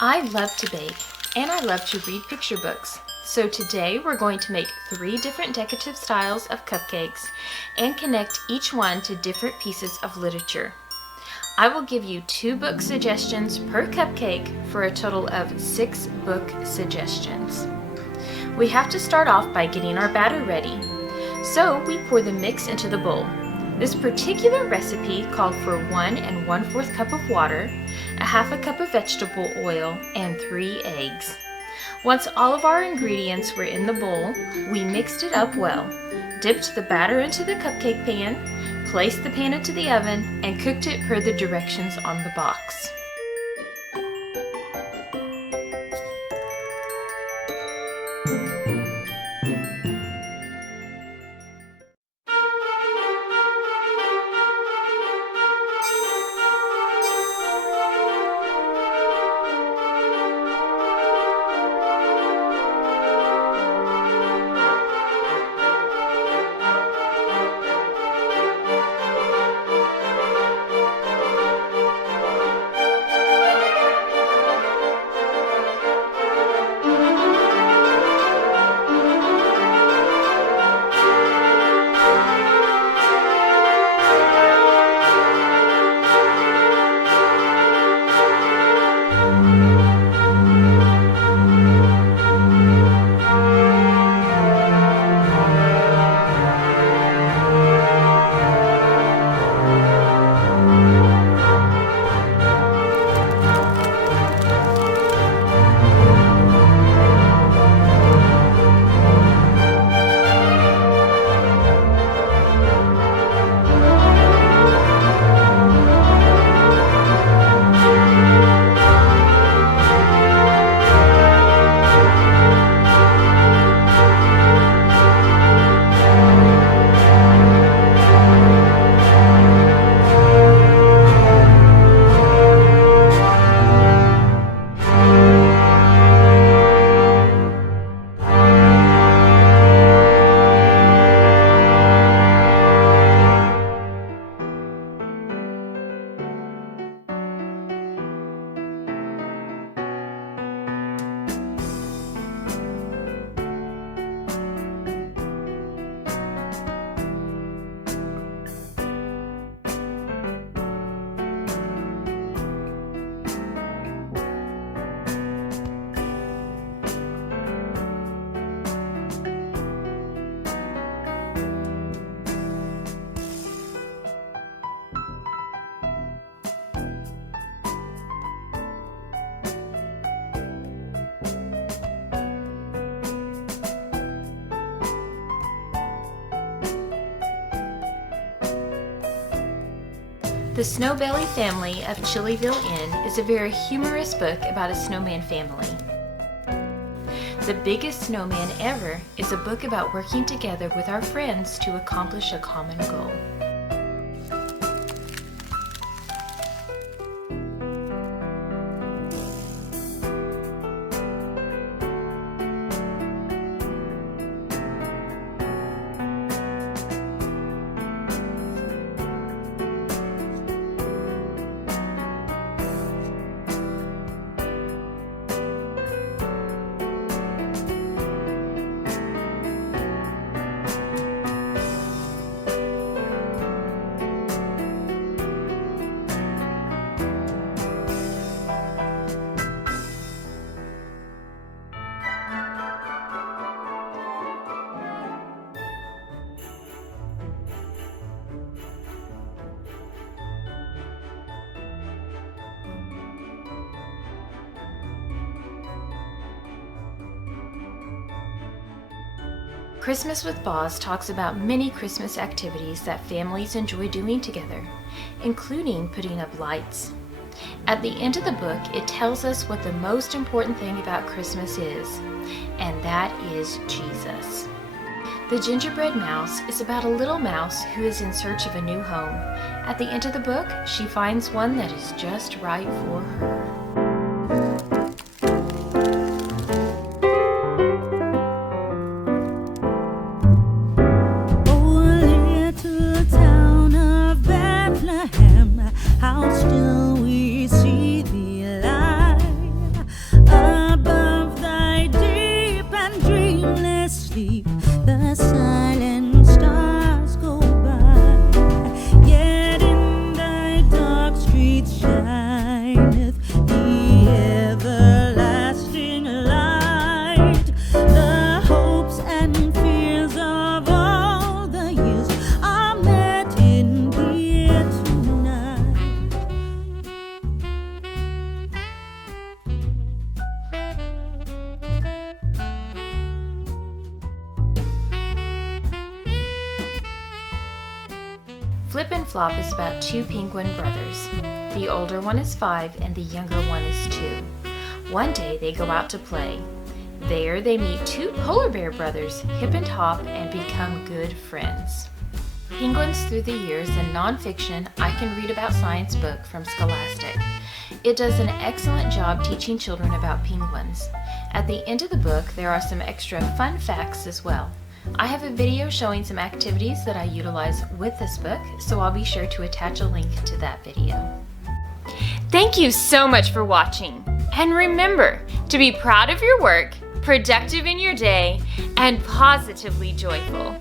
I love to bake, and I love to read picture books. So today we're going to make 3 different decorative styles of cupcakes and connect each one to different pieces of literature. I will give you 2 book suggestions per cupcake for a total of 6 book suggestions. We have to start off by getting our batter ready. So we pour the mix into the bowl. This particular recipe called for 1 1/4 cup of water, a 1/2 cup of vegetable oil, and 3 eggs. Once all of our ingredients were in the bowl, we mixed it up well, dipped the batter into the cupcake pan, placed the pan into the oven, and cooked it per the directions on the box. The Snowbelly family of Chillyville Inn is a very humorous book about a snowman family. The Biggest Snowman Ever is a book about working together with our friends to accomplish a common goal. Christmas with Boz talks about many Christmas activities that families enjoy doing together, including putting up lights. At the end of the book, it tells us what the most important thing about Christmas is, and that is Jesus. The Gingerbread Mouse is about a little mouse who is in search of a new home. At the end of the book, she finds one that is just right for her. How still we see the light Flip and Flop is about two penguin brothers. The older one is 5 and the younger one is 2. One day they go out to play. There they meet 2 polar bear brothers, Hip and Hop, and become good friends. Penguins Through the Years, a nonfiction I can read about science book from Scholastic. It does an excellent job teaching children about penguins. At the end of the book, there are some extra fun facts as well. I have a video showing some activities that I utilize with this book, so I'll be sure to attach a link to that video. Thank you so much for watching. And remember to be proud of your work, productive in your day, and positively joyful.